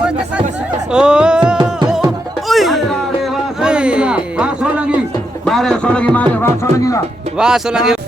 Ui. Wah, Solangi.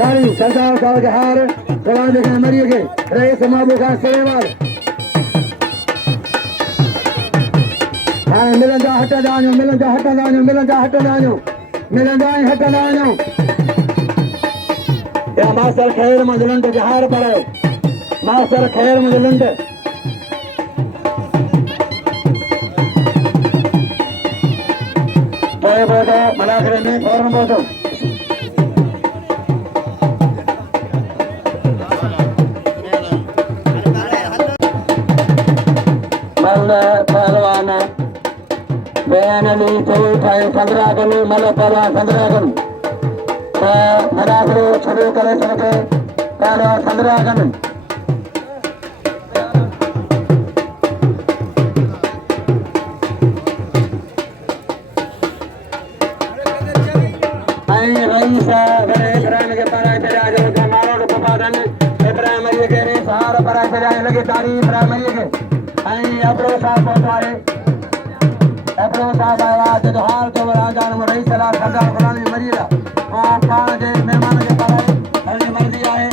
ताड़ी सरदार साहब के हार सवाल देखे मरिए के रईस महबूब खान सलेवाल हाँ मिलन जा हटा दानो मिलन जा हटा दानो या मास्टर खैर मजलुंड जहार पर मास्टर खैर मजलुंड बोलो मलाखरे में फौरन बोलो पहलवान बयान अली तो उठाए 15 गन मल पहलवान 15 गन मलाखरे शुरू करे सके पहलवान 15 गन लगे तारी प्राइमरी के अपरो साहब पहुंचाए अपरो साहब आवाज तो हाल तो बड़ा जान रही सलाह सरदार फलानी मरीला और पान के मेहमान के पाए हर मर्जी आए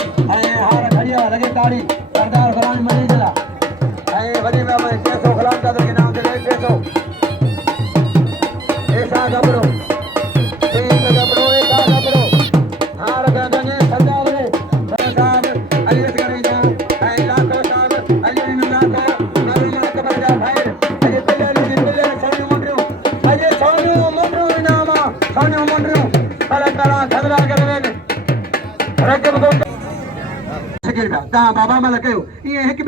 हार खड़िया लगे तारी सरदार फलानी मरीला बड़ी में 600 खिलाफ का के नाम से 600 ऐसा गबरो हार गए सरदार ने साहब अली असगरी जा बाबा मला कहो ये है कि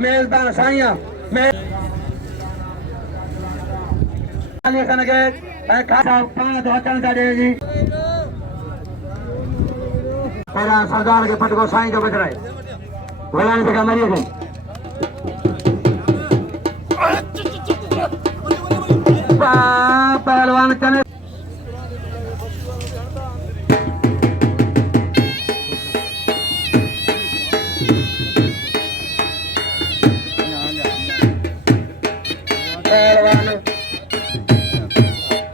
मेजबान साइया सरदार के पट को साई जो बच रहे वलान से मरिए गई पहलवान चने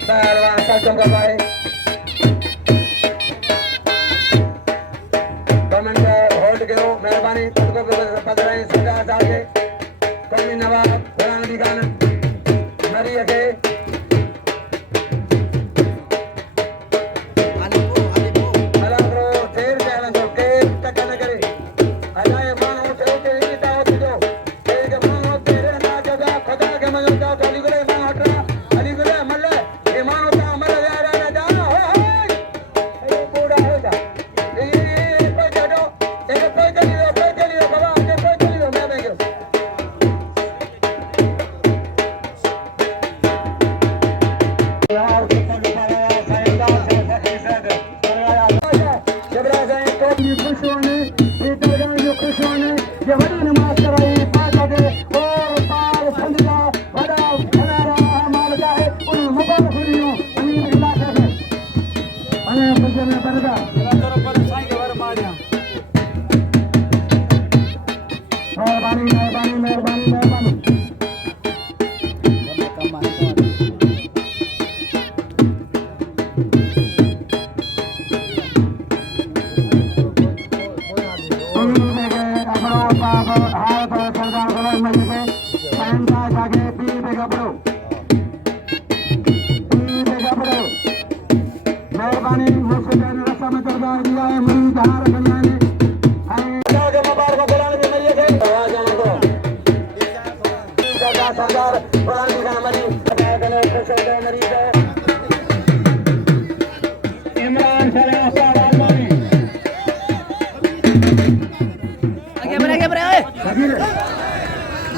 पहलवान सचम का पाए गवर्नमेंट होल्ड करो मेहरबानी तुमको पदराई सरकार साहब के कमी नवाब फलान दिखाना मरिए के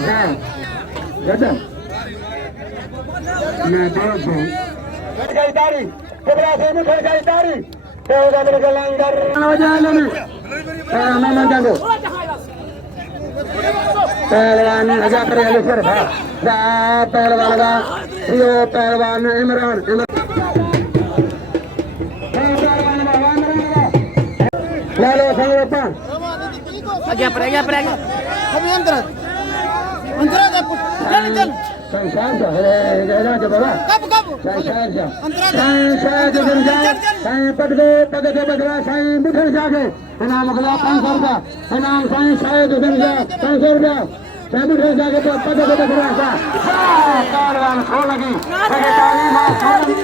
हाँ गजब मैं बहुत हूँ गई तारी कबरा से मुखर गई तारी तो मेरे को लाइन कर जाने में मैं मन जानो पहलवान हजार पर अलीसर था पहलवान का यो पहलवान इमरान लालो संगरोपा आगे पर अभी अंदर चल चल संसार जा है जो बाबा कब संसार जा संसार जो दिन जा साईं पद के बदला साईं मुठर जाके इनाम अगला 500 रुपया इनाम साईं शायद दिन जा 500 रुपया साईं मुठर जाके तो पद के बदला सा कारवान खो लगी ताली मां खो लगी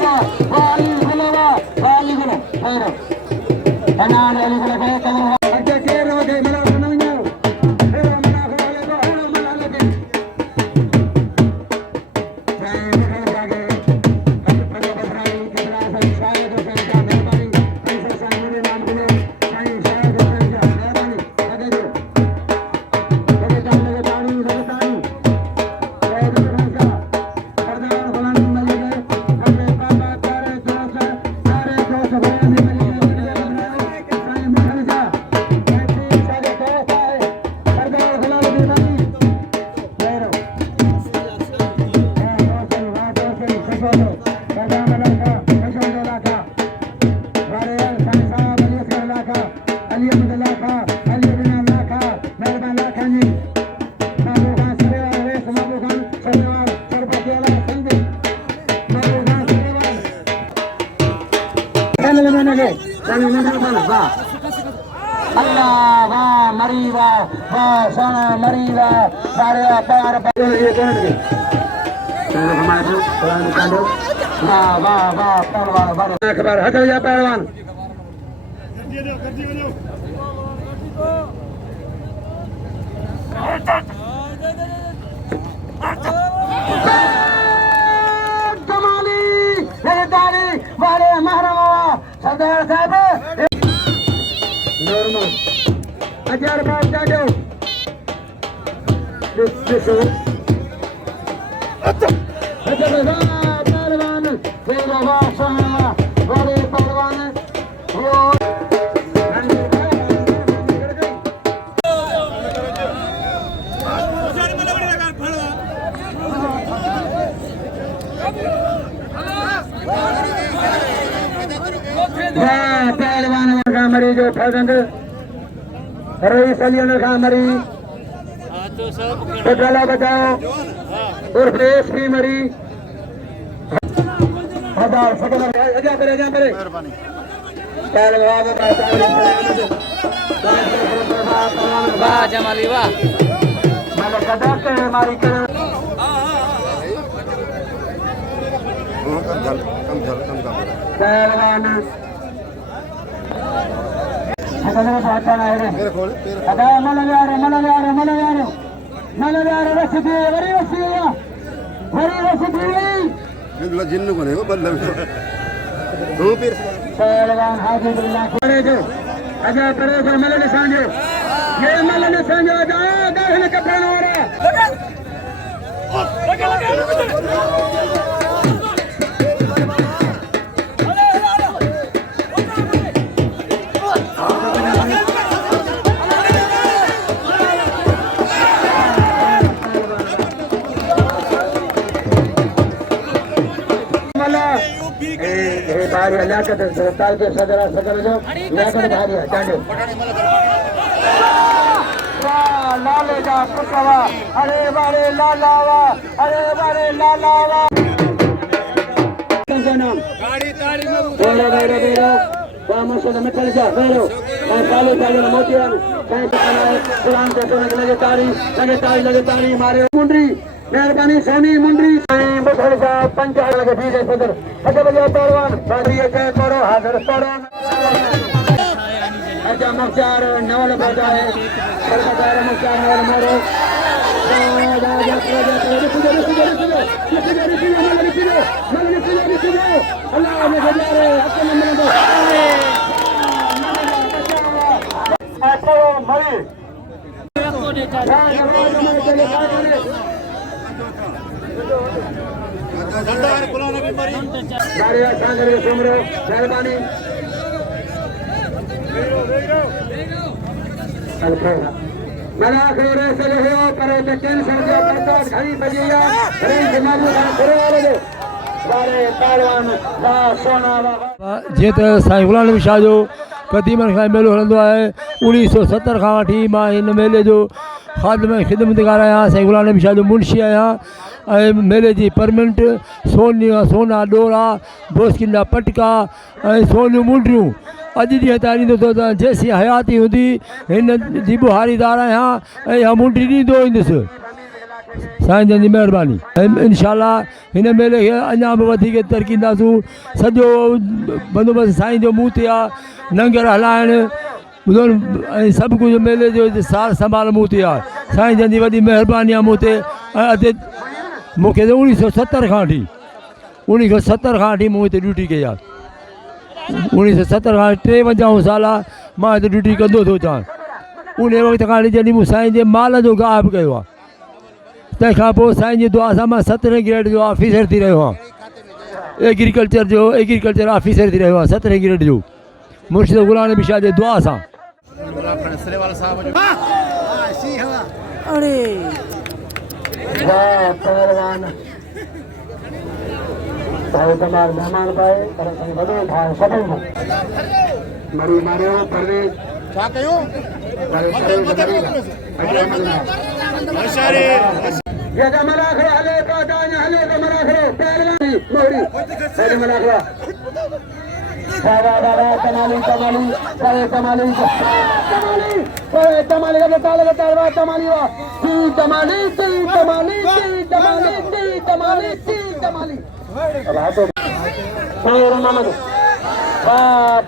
वाली गुलवा वाली गुल फेरो इनाम वाली गुल के कमर के केर के मिला सुनो फेरो मिला वाले को हेलो मिला लगे Allah va mariva va sana mariva bare par ये कौन है हमारे पुराने कांडो वाह पहलवान बारे खबर हट जा पहलवान कमाली दारी वाले महरम सरदार साहब नॉर्मल हजार बात जाओ दिसो अच्छा पहलवान तेरा वाह बड़े पहलवान वो पहलवान का मरी जो फरंग रईस अली का मरी बचाला बचाओ और फ्रेश भी मरी हजार सकल जा परे पहलवान वाह जमाली वाह मैंने कदा के मारी कर पहलवान अदा मलयार रसिदी वरी रसिदी जिन्न को नहीं वो बदल दो फिर पहलवान हाजीबुल्लाह करे जो अजा करे जो मलने सांजो ये मलने सांजो जाओ दाहने कपड़ा हो रहा भारी लाकत सरकार के सदरा सदर जो लाकत भारी है जानो लाले जा पुतवा अरे बारे लालावा नाम गाड़ी ताड़ी में बेरो वामो से मिठल जा बेरो काले काले मोतिया काहे कुरान के सुने लगे ताड़ी मारे मुंडरी मेहरबानी सोनी मुंडरी मुठल जा पंचायत लगे बीजे सदर अच्छा बजा पहलवान बाजी के करो हाजिर करो अच्छा मुख्तार नवल बजाए सरकार मुख्तार नवल मारो अल्लाह ने गुजारे अपने मन में अच्छा मरी मेहरबानी मला खरे चले हो करे ते कैंसर जो प्रकाश घड़ी बजिया रे जमालू का करे वाले दे सारे पहलवान दा सोना बाबा जीअं त साईं गुलाम नबी शाह जो क़दीमनि खां मेलो हलंदो आहे 1970 खां वठी मां हिन मेले जो ख़ादम ख़िदमतगार आहियां साईं गुलाम नबी शाह जो मुंशी आहियां ऐं मेले जी परमेंट सोना ॾोरा बोस्किन जा पटका ऐं सोनियूं मुंडियूं अॼु ॾींहं ताईं ॾींदो त जेसी हयाती हूंदी हिन जी बुहारीदार आहियां ऐं इहा मुंडी ॾींदो ईंदुसि साईं जन जी महिरबानी ऐं इनशाला हिन मेले खे अञा बि वधीक तरक़ी ॾींदासूं सॼो बंदोबस्तु साईं जो मूं ते आहे लंगर हलाइण ॿुधो ऐं सभु कुझु मेले जो सार संभाल मूं ते आहे साईं जन जी वॾी महिरबानी आहे मूं ते ऐं अधु मूंखे त 1970 खां वठी मूं हिते ड्यूटी कई आहे 1970 खां 53 साल मां हिते ड्यूटी कंदो थो अचां उन वक़्त खां जॾहिं मूं साईं जे माल जो गाह बि कयो आहे तंहिंखां पोइ साईं जी दुआ सां मां 17 ग्रेड जो ऑफिसर थी रहियो आहियां एग्रीकल्चर ऑफिसर थी रहियो आहियां 17 ग्रेड जो मुर्शिद गुलाम नबी शाह जे दुआ सां पहलवान भाई तमाम मेहमान पाए पर वॾो भाउ सभई मरी मारियो परवेज छा कयो ये मरा खड़ा हले का दान हले का मरा खड़ो पहलवान मोड़ी पहले मरा खड़ा दादा तमाली का तालवा तमाली वा तमाली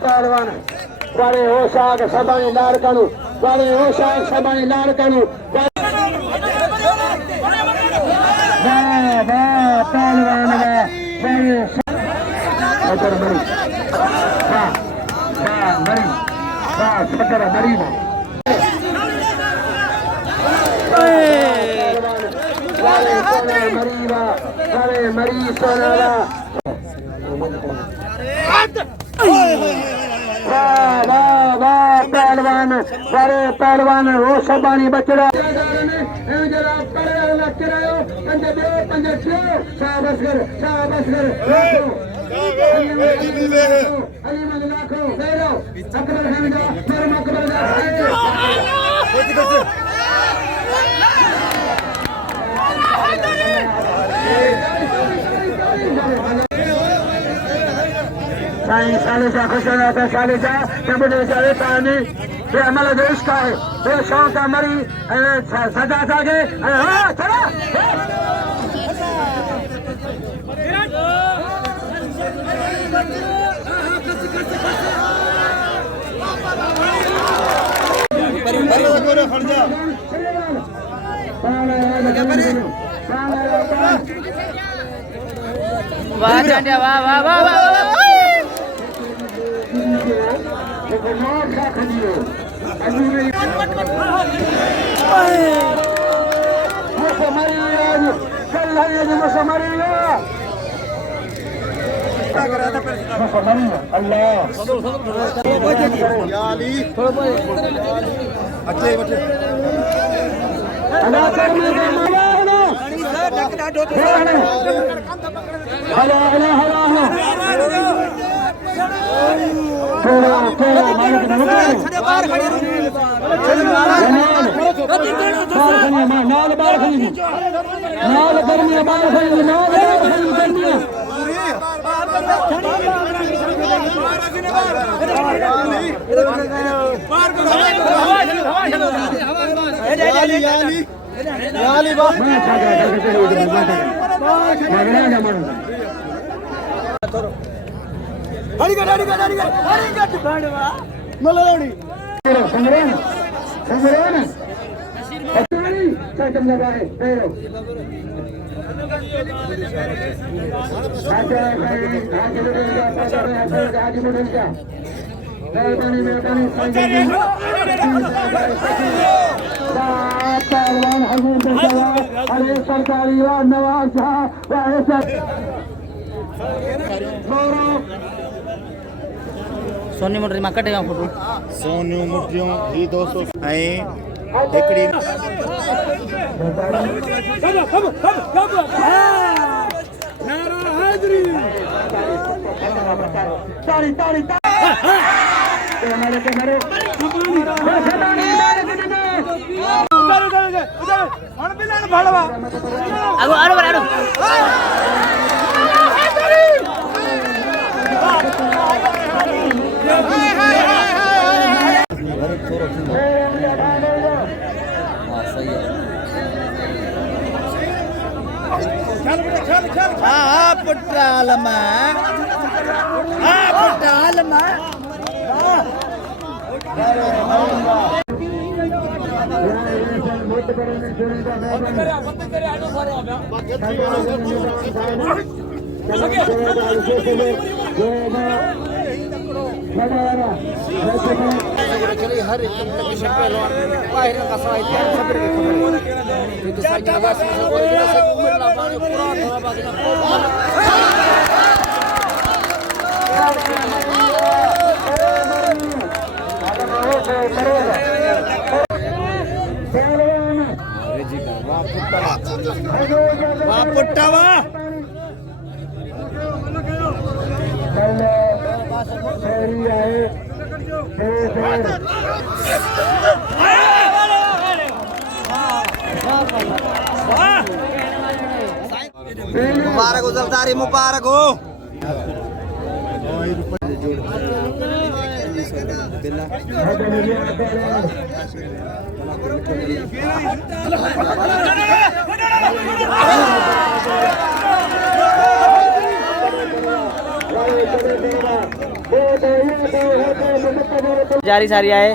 पहलवान वारे होशाक सबानी लाड़कानु वारे होशाक सबानी लाड़कानु पहलवान मरी सोनारा पहलवान सारे पहलवान वो सबानी बचड़ा साईं सालिसा खुशना था सालिसा जब बेचारे पानी ये अमल देश का है ये शौक का मरी सजा सागे हाँ चला वाह जांडिया वाह वाह वाह वाह पहलवान हजूर अरे सरकारी व नवाज शाह सोनी मोटर में कटेगा फोटो सोनियूं मुठियूं ही दोस्तों ऐं हिकिड़ी तारी तारी आगो आरो आरो पुट्टालमा पुट्टालमा हर एक मुबारक हो जलदारी मुबारक हो जारी सारी आए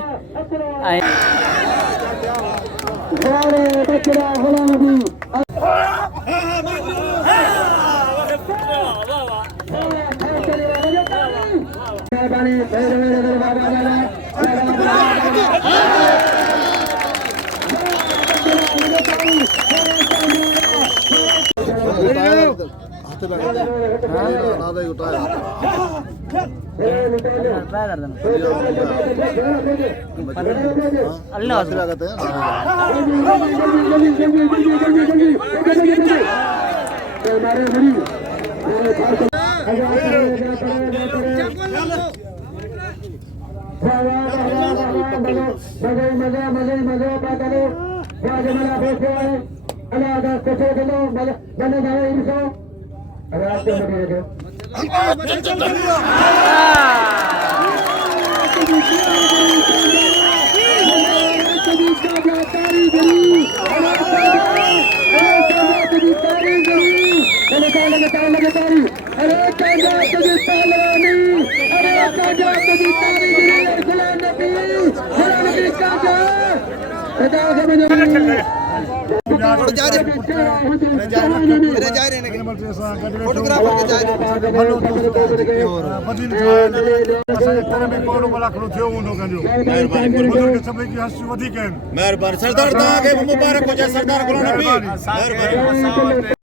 मेहरबानी सरदार तव्हांखे मुबारक हुजे सरदार गुलाम नबी मेहरबानी